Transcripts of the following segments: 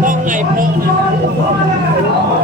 Bong này bong.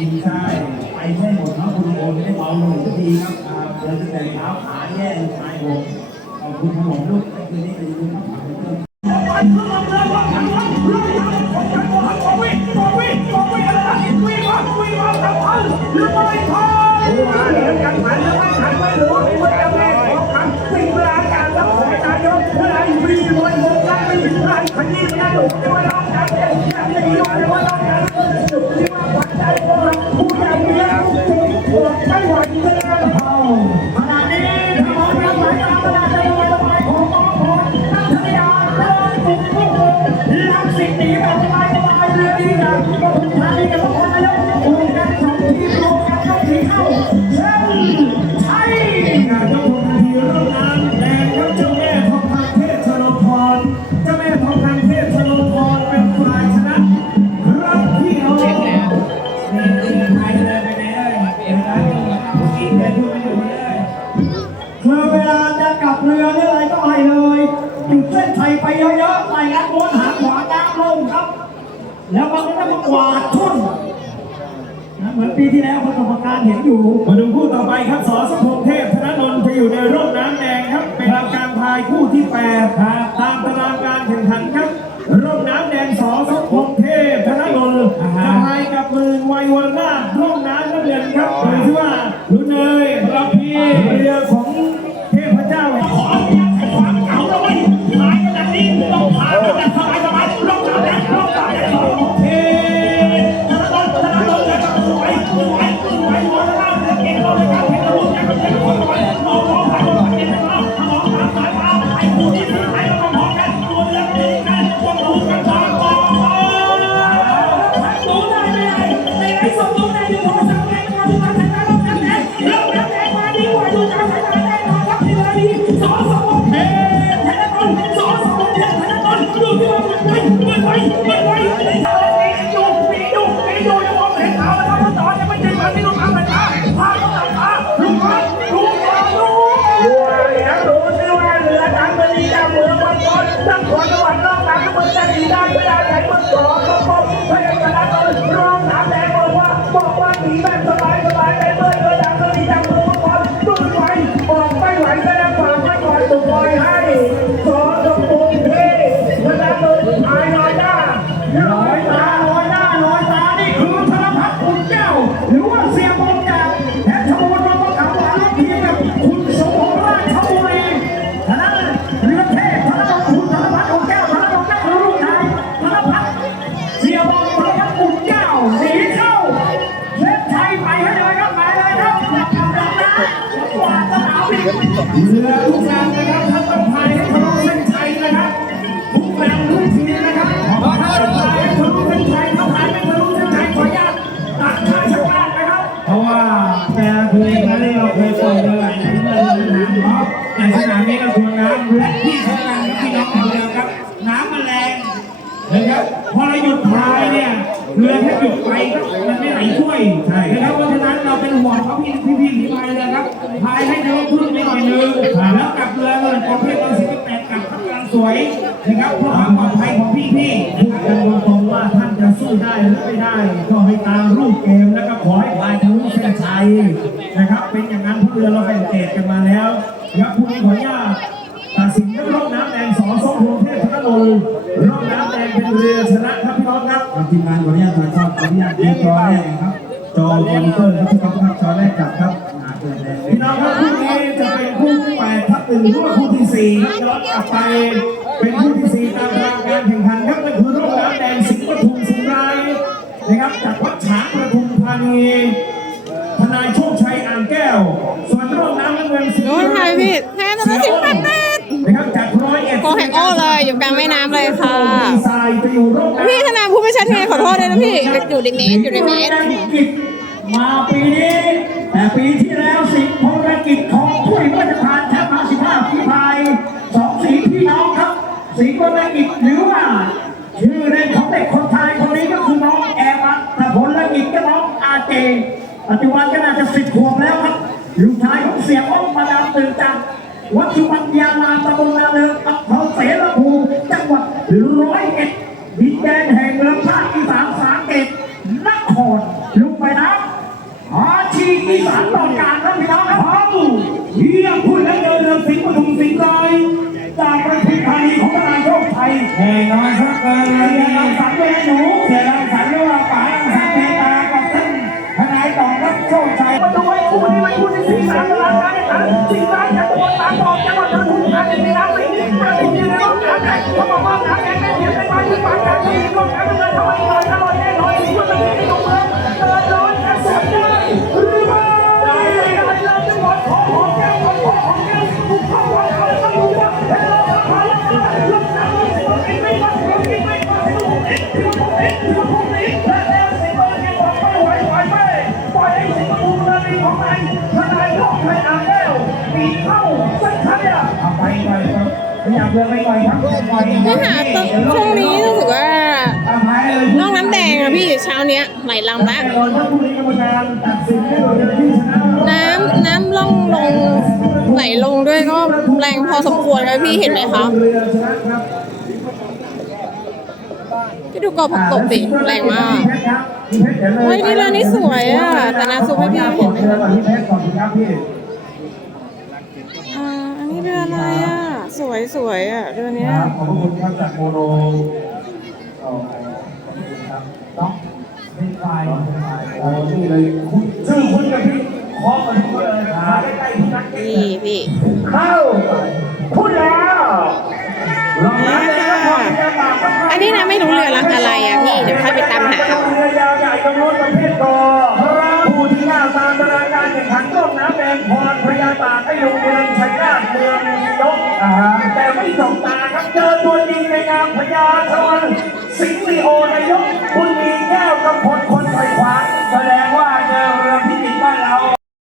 กินใช่ไปให้หมดครับคุณโอนให้เบาหน่อยสักทีครับเดินตั้งแต่เท้าขาแย่ชายผมขอบคุณขนมลูกคืนนี้เป็นคุณครับขยี้ไม่ได้หรอกไม่ว่าร้องกันไม่ว่าร้องกัน ต้องกวาดทุ่นนะเหมือนปีที่แล้วพกรรมการเห็นอยู่ มาดูคู่ต่อไปครับสอสพงเทพธนนท์จะอยู่ในร่มน้ำแดงครับ เป็นการพายคู่ที่แปดครับตามตารางการแข่งขันครับร่มน้ำแดงสอสพงเทพธนนท์จะพายกับมือไววรน้าร่มน้ำน้ำเงินครับโดยที่ว่าลุนเนอร์ เนี่ยเรือแค่หยุดไปก็มันไม่ไหลช่วยใช่ นะครับเพราะฉะนั้นเราเป็นห่วงเขาพี่พี่พี่ที่พายเรือครับพายให้เรือขึ้นไปหน่อยนึงแล้วกลับเรือเลยประเภทตัวสิบแปดกลับกำลังสวยนะครับเพื่อความปลอดภัยของพี่พี่ๆพูดกันตรงๆว่าท่านจะสู้ได้หรือไม่ได้ ก็ให้ตามรูปเกมแล้วก็ขอให้พายทะลุเส้นชัยนะครับ เป็นอย่างนั้นเพราะเรือเราแบ่งเกตกันมาแล้วครับผู้นี้ขออนุญาตตัดสินด้วยร่อ ญาตดูจอแรกครับจอคอมพิวเตอร์ครับพี่น้องครับจอแรกกลับครับอ่าเกิดแดงเลยพี่น้องครับคู่นี้จะเป็นคู่แปดทับหนึ่งหรือว่าคู่ที่สี่ย้อนกลับไปเป็นคู่ที่สี่ตามรางการแข่งขันครับนั่นคือร่องน้ำแดงสิงห์ปทุมสุรายนะครับจากวัดฉางปทุมธานีทนายโชคชัยอ่างแก้ว ส่วนร่องน้ำน้ำเงินสิงห์โอ้ยถ่ายผิดแทนจะสิบแปดแปดนะครับจากร้อยเอ็ดโกแฮงโอเลยอยู่กลางแม่น้ำเลยค่ะดีไซน์จะอยู่ร่องน้ำพี่ธนาพูด ไม่ชัดเจนขอโทษด้วยนะพี่อยู่ในเมตรอยู่ในเมตรกิจมาปีนี้แต่ปีที่แล้วสิงห์พลกิจของถ้วยพระราชทานแชมป์มาสิบห้าฝีพายสองสีพี่น้องครับสิงห์พลกิจหรือว่าชื่อเล่นของเด็กคนไทยคนนี้ก็คือน้องแอร์มัสแต่ผลกิจก็น้องอาเจปัจจุบันก็น่าจะสิบขวบแล้วครับลูกชายของเสียอ้อมมาดามตื่นจังวัดสุวรรณยามาตำบลนาเลิงอำเภอเสรภูมิจังหวัดร้อยเอ็ดดิน แดนแห่งเมืองภาคอีสานสาเกตนครลุกไปนะอาชีพอีสานต้องการนะพี่น้องครับเอาเยี่ยมพูดแล้วเดินเรือสิงห์ปทุมสิงห์ลอยจากประเทศไทยของทนายโชคชัยแน่นอนสักเกินเลยเสียรังสรรค์เลยหนูเสียรังสรรค์เรียกว่าป๋ารังสรรค์เมตตากับท่านทนายต่อรับโชคชัยมาดูไอ้คู่นี้มันคู่ที่สี่สามตารางการแข่งขันสิงห์ร้ายจากตำบลตาบอกจังหวัดปทุมธานีมีน้ำสิงห์ประทุมอยู่ในร่องน้ำแดงเขาบอกว่าน้ำแดงไม่เพียงแต่มาที่ปากการที่ร่องน้ำมันเท่าไหร่ลอยอร่อยแน่นอนที่ว่ามันมีในตัวเมืองเดินร้อนกระสุนได้หรือไม่ได้เลยอะไรเลยจังหวัดขอหอมแก้มขอหอมแก้มถูกเข้าวัดเขาต้องรู้ว่าเป็นเราทำอะไรร่องน้ำมันสิงห์ไม่ไม่มาสิงห์ไม่ไม่มาสิงห์เอ็กซ์สิงห์เอ็กซ์สิงห์นี้และแล้วสิง ห์ยั เรือไปหน่อยครับไปเนื้อหาตอนช่วงนี้รู้สึกว่าเอาไปเลยน้องน้ำแดงอะพี่เช้าเนี้ยไหลลำละแน่นอนว่าผู้นี้กรรมการตัดสินให้โดยเจ้าหน้าที่ชนะน้ำน้ำล่องลงไหลลงด้วยก็แรงพอสมควรนะพี่เห็นไหมคะเรือชนะครับพี่ดูกอผักตบสิแรงมากเฮ้ยนี่เรือนี้สวยอะแต่น้ำซุปให้พี่เห็นไหมเรือก่อนที่เพชรก่อนครับพี่อ่าอันนี้เรืออะไรอะ สวยสวยอะเรือเนี้ยครับขอบคุณครับจากโมโนอ๋อครับน้องเป็นไฟโอ้ชื่อเลยคุณชื่อคุณกับพี่ขอมาทุกเลยมาใกล้ๆที่นักเก็ตนี่พี่เข้าพูดแล้วลองนะอันนี้นะไม่รู้เรือรักอะไรอะพี่เดี๋ยวค่อยไปตามหาเอาเรือยาวใหญ่จำนวนประเภทต่อผู้ที่หน้าตามตารางการแข่งขันร่วมน้ำแดงพรพญาตากให้ลงเมือง แต่ไม่สบตาครับเจอตัวจริงในงามพญาชวนสิงห์ลีโอนายกคุณมีแก้วกำพลคนไทยขวาแสดงว่าเจอเรือ